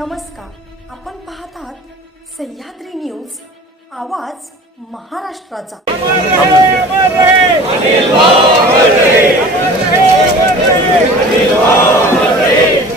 नमस्कार, आपण पाहत आहात सह्याद्री न्यूज, आवाज महाराष्ट्राचा।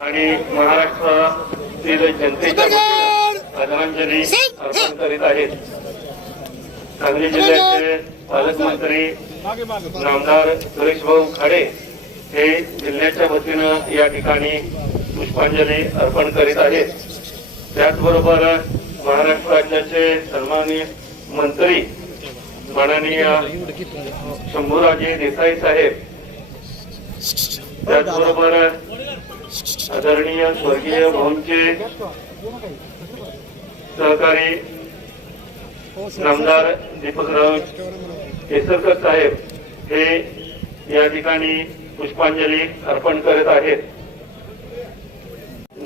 आणि महाराष्ट्रातील जनतेच्या आदरांजली अर्पण करीत आहेत। सांगली जिल्ह्याचे पालकमंत्री नामदार सुरेशभाऊ खाडे हे जिल्ह्याच्या वतीनं या ठिकाणी पुष्पांजली अर्पण करीत आहेत। त्याचबरोबर महाराष्ट्र राज्याचे सन्माननीय मंत्री माननीय शंभूराजे देसाई साहेब, त्याचबरोबर आदरणीय स्वर्गीय भाऊंचे सहकारी नामदार दीपकराव केसरकर साहेब हे या ठिकाणी पुष्पांजली अर्पण करत आहेत।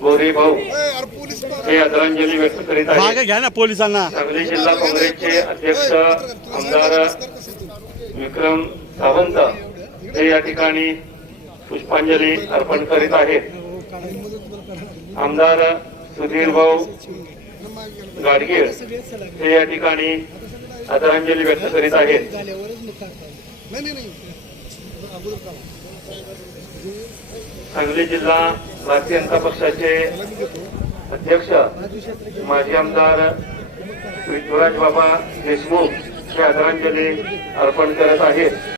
गोरे भाऊ हे आदरांजली व्यक्त करीत आहेत। सांगली जिल्हा काँग्रेसचे अध्यक्ष आमदार विक्रम सावंत हे या ठिकाणी पुष्पांजली अर्पण करीत आहेत। आमदार सुधीर भाऊ गाडगीळ हे या ठिकाणी आदरांजली व्यक्त करीत आहेत। सांगली जिल्हा भारतीय जनता पक्षाचे अध्यक्ष माजी आमदार विठ्ठलराज बाबा देशमुख हे आदरांजली अर्पण करत आहेत।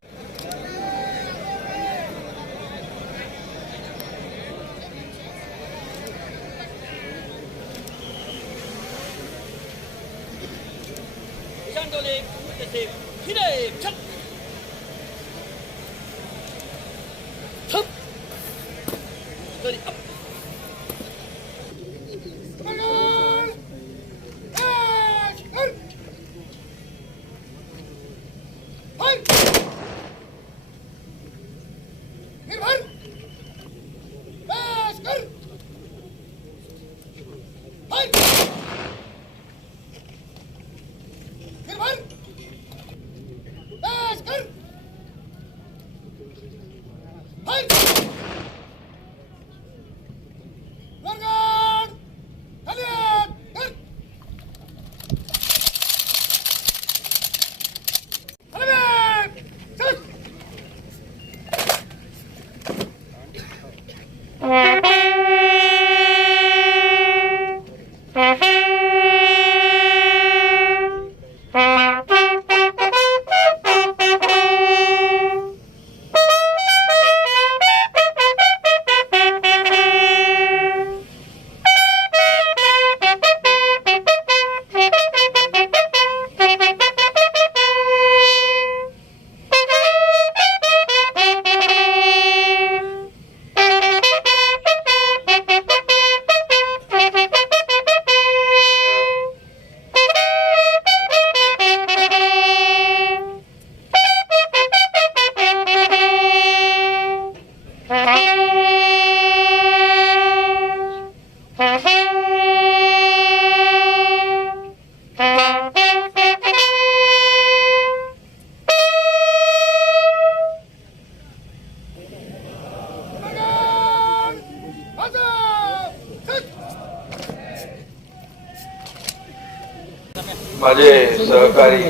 माझे सहकारी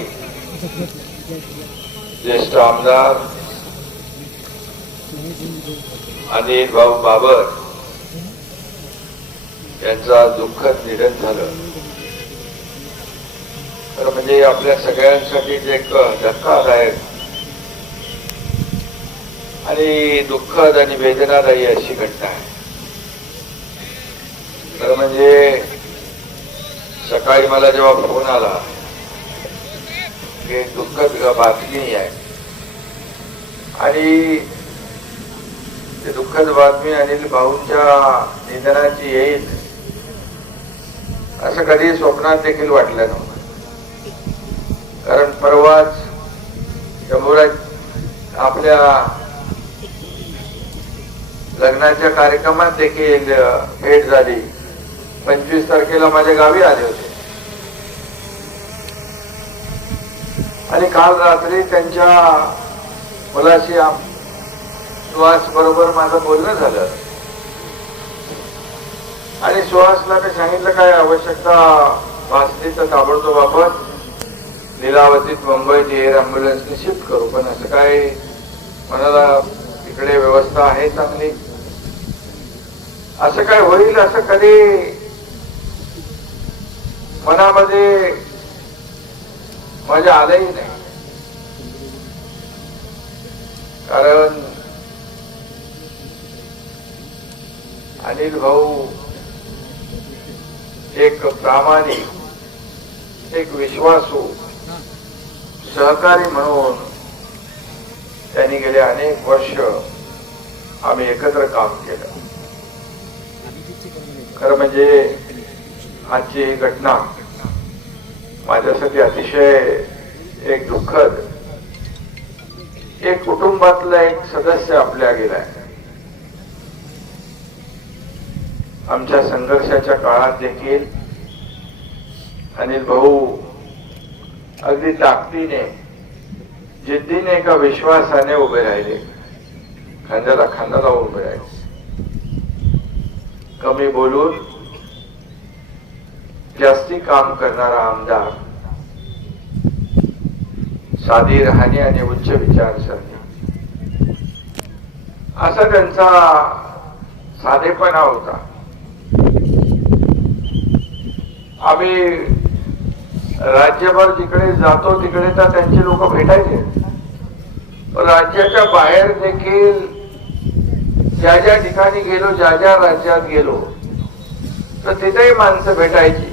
ज्येष्ठ आमदार अनिल भाऊ बाबर यांचा दुःखद निधन झालं। तर म्हणजे आपल्या सगळ्यांसाठी एक धक्कादायक आणि दुःखद आणि वेदनादायी अशी घटना आहे। तर म्हणजे सकाळी मला जेव्हा फोन आला की दुःखद बातमी आहे आणि ते दुःखद बातमी अनिल भाऊंच्या निधनाची येईल असं कधी स्वप्नात देखील वाटलं नव्हतं। कारण परवाच शंभूराज आपल्या लग्नाच्या कार्यक्रमात देखील भेट झाली। 25 तारखेला माझ्या गावी आले होते आणि काल रात्री त्यांच्या मुलाशी सुहास बरोबर माझं बोलणं झालं आणि सुहासला मी सांगितलं काय आवश्यकता भासली तर ताबडतोब आपण लीलावतीत मुंबईत एअर ॲम्ब्युलन्सने शिफ्ट करू. पण असं काय म्हणाला इकडे व्यवस्था आहे चांगली, असं काय होईल असं कधी मनामध्ये माझ्या आलंही नाही. कारण अनिल भाऊ एक प्रामाणिक, एक विश्वासू सहकारी म्हणून त्यांनी गेले अनेक वर्ष आम्ही एकत्र काम केलं. खरं म्हणजे आजची ही घटना माझ्यासाठी अतिशय एक दुःखद, एक कुटुंबातला एक सदस्य आपल्या गेलाय. आमच्या संघर्षाच्या काळात देखील अनिल भाऊ अगदी ताकदीने, जिद्दीने, एका विश्वासाने उभे राहिले, खांद्याला खांदा लावून उभे राहिले. कमी बोलून जास्ती काम करणारा आमदार, साधी राहणी आणि उच्च विचारसरणी, असा त्यांचा साधेपणा होता. आम्ही राज्यभर जिकडे जातो तिकडे तर त्यांचे लोक भेटायचे, पण राज्याच्या बाहेर देखील ज्या ज्या ठिकाणी गेलो, ज्या ज्या राज्यात गेलो तर तिथेही माणसं भेटायची.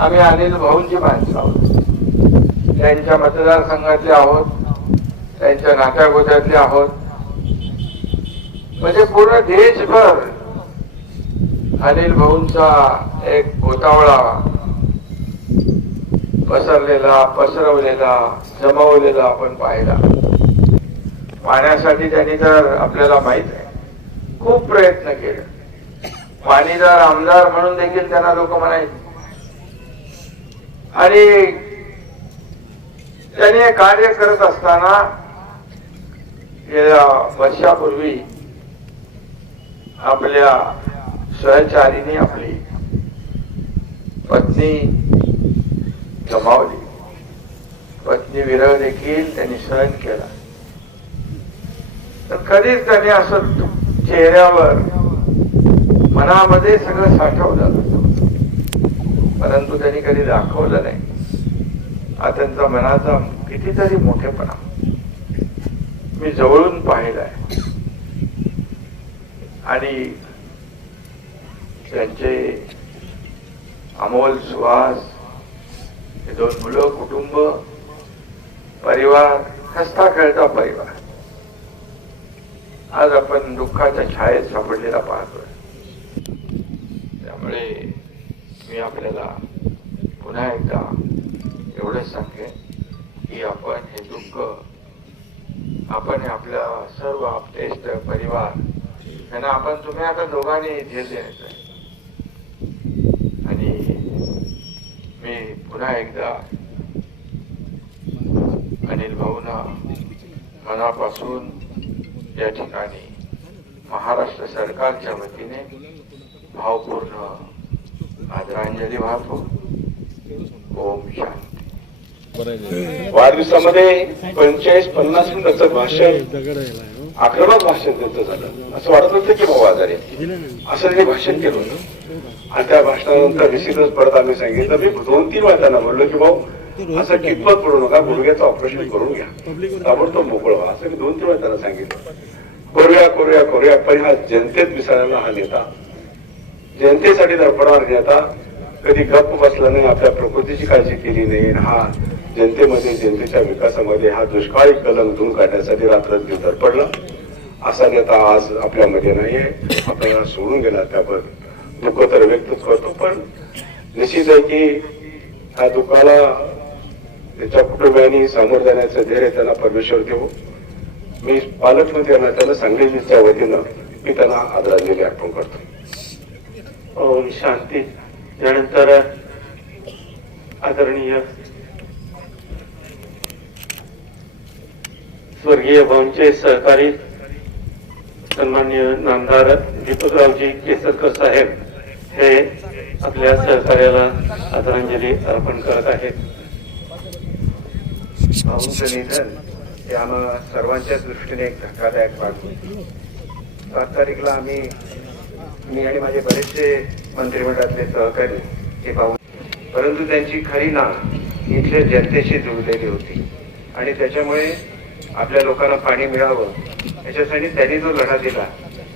आम्ही अनिल भाऊंची माणसं आहोत, त्यांच्या मतदारसंघातले आहोत, त्यांच्या नात्यागोत्यातले आहोत. म्हणजे पूर्ण देशभर अनिल भाऊंचा एक गोतावळा पसरलेला, पसरवलेला, जमवलेला आपण पाहिला. पाण्यासाठी त्यांनी तर आपल्याला माहित आहे खूप प्रयत्न केले. पाणीदार आमदार म्हणून देखील त्यांना लोक म्हणायचे. आणि त्यांनी हे कार्य करत असताना गेल्या वर्षापूर्वी आपल्या सहचारीने आपली पत्नी गमावली. पत्नी विरह देखील त्यांनी सहन केला. तर कधीच त्यांनी असं चेहऱ्यावर, मनामध्ये सगळं साठवलं, परंतु त्यांनी कधी दाखवलं नाही. हा त्यांचा मनाचा कितीतरी मोठेपणा मी जवळून पाहिलाय. आणि त्यांचे अमोल, सुहास, हे दोन मुलं, कुटुंब, परिवार, हसता खेळता परिवार आज आपण दुःखाच्या छायेत सापडलेला पाहतोय. त्यामुळे मी आपल्याला पुन्हा एकदा एवढंच सांगेन की आपण हे दुःख, आपण हे आपल्या सर्व आपटेष्ट परिवार यांना आपण, तुम्ही आता दोघांनी धीर द्यायचं आहे. आणि मी पुन्हा एकदा अनिल भाऊंना मनापासून या ठिकाणी महाराष्ट्र सरकारच्या वतीने भावपूर्ण आदरांजली वाहतो. ओम शांती. वाढदिवसामध्ये 45-50 मिनिटाचं भाषण, आक्रमक भाषण त्यांचं झालं. असं वाटत होतं की भाऊ आजारी असं त्यांनी भाषण केलं होतं. आणि त्या भाषणानंतर निश्चितच परत आम्ही सांगितलं, मी 2-3 वेळा त्यांना म्हणलो की भाऊ असं कितपत पडू नका, गुडघ्याचं ऑपरेशन करून घ्या, ताबडतोब मोकळ व्हा, असं मी 2-3 वेळा त्यांना सांगितलं. करूया करूया करूया, पण हा जनतेत मिसळलेला हा नेता, जनतेसाठी धडपडणारा नेता, कधी गप्प बसला नाही, आपल्या प्रकृतीची काळजी केली नाही. हा जनतेमध्ये, जनतेच्या विकासामध्ये हा दुष्काळी कलंक धुवून काढण्यासाठी रात्रंदिवस धडपडला. असा नेता आज आपल्यामध्ये नाहीये, आपल्याला सोडून गेला. त्याबद्दल दुःख तर व्यक्तच करतो, पण निश्चित आहे की ह्या दुःखाला त्याच्या कुटुंबियांनी सामोरं जाण्याचं धैर्य त्यांना परमेश्वर देऊ. मी पालकमंत्री त्यांना सांगलीच्या वतीनं मी त्यांना आदरांजली अर्पण करतो. ओम शांती. त्यानंतर आदरणीय स्वर्गीय भाऊंचे सहकारी सन्मान्य नामदार दीपकरावजी केसरकर साहेब हे आपल्या सहकार्याला आदरांजली अर्पण करत आहेत. भाऊंचं निधन हे आम्हा सर्वांच्या दृष्टीने एक धक्कादायक बाब होती. 7 तारीखला मी आणि माझे बरेचसे मंत्रिमंडळातले सहकारी हे पाहून, परंतु त्यांची खरी नाळ इथल्या जनतेशी जुळलेली होती आणि त्याच्यामुळे आपल्या लोकांना पाणी मिळावं याच्यासाठी त्यांनी जो लढा दिला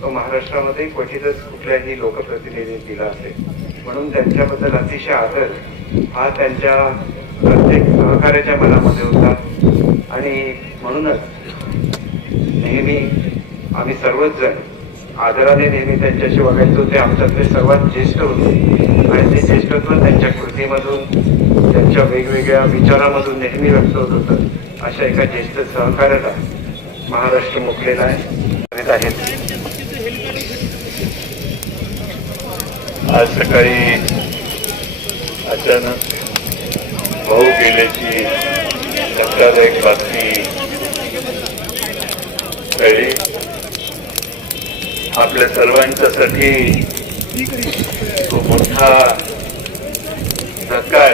तो महाराष्ट्रामध्ये क्वचितच कुठल्याही लोकप्रतिनिधीने दिला असेल. म्हणून त्यांच्याबद्दल अतिशय आदर हा त्यांच्या प्रत्येक सहकार्याच्या मनामध्ये होता आणि म्हणूनच नेहमी आम्ही सर्वच जण आदराने नेहमी त्यांच्याशी वागायचो. ते आमच्यातले सर्वात ज्येष्ठ होते आणि ते ज्येष्ठत्व त्यांच्या कृतीमधून त्यांच्या वेगवेगळ्या विचारामधून नेहमी व्यक्त होत होतं. अशा एका ज्येष्ठ सहकार्याला महाराष्ट्र मुकलेला आहे. आज सकाळी अचानक भाऊ गेल्याची धक्कादायक बातमी कळली. आपल्या सर्वांच्यासाठी खूप मोठा धक्का आहे.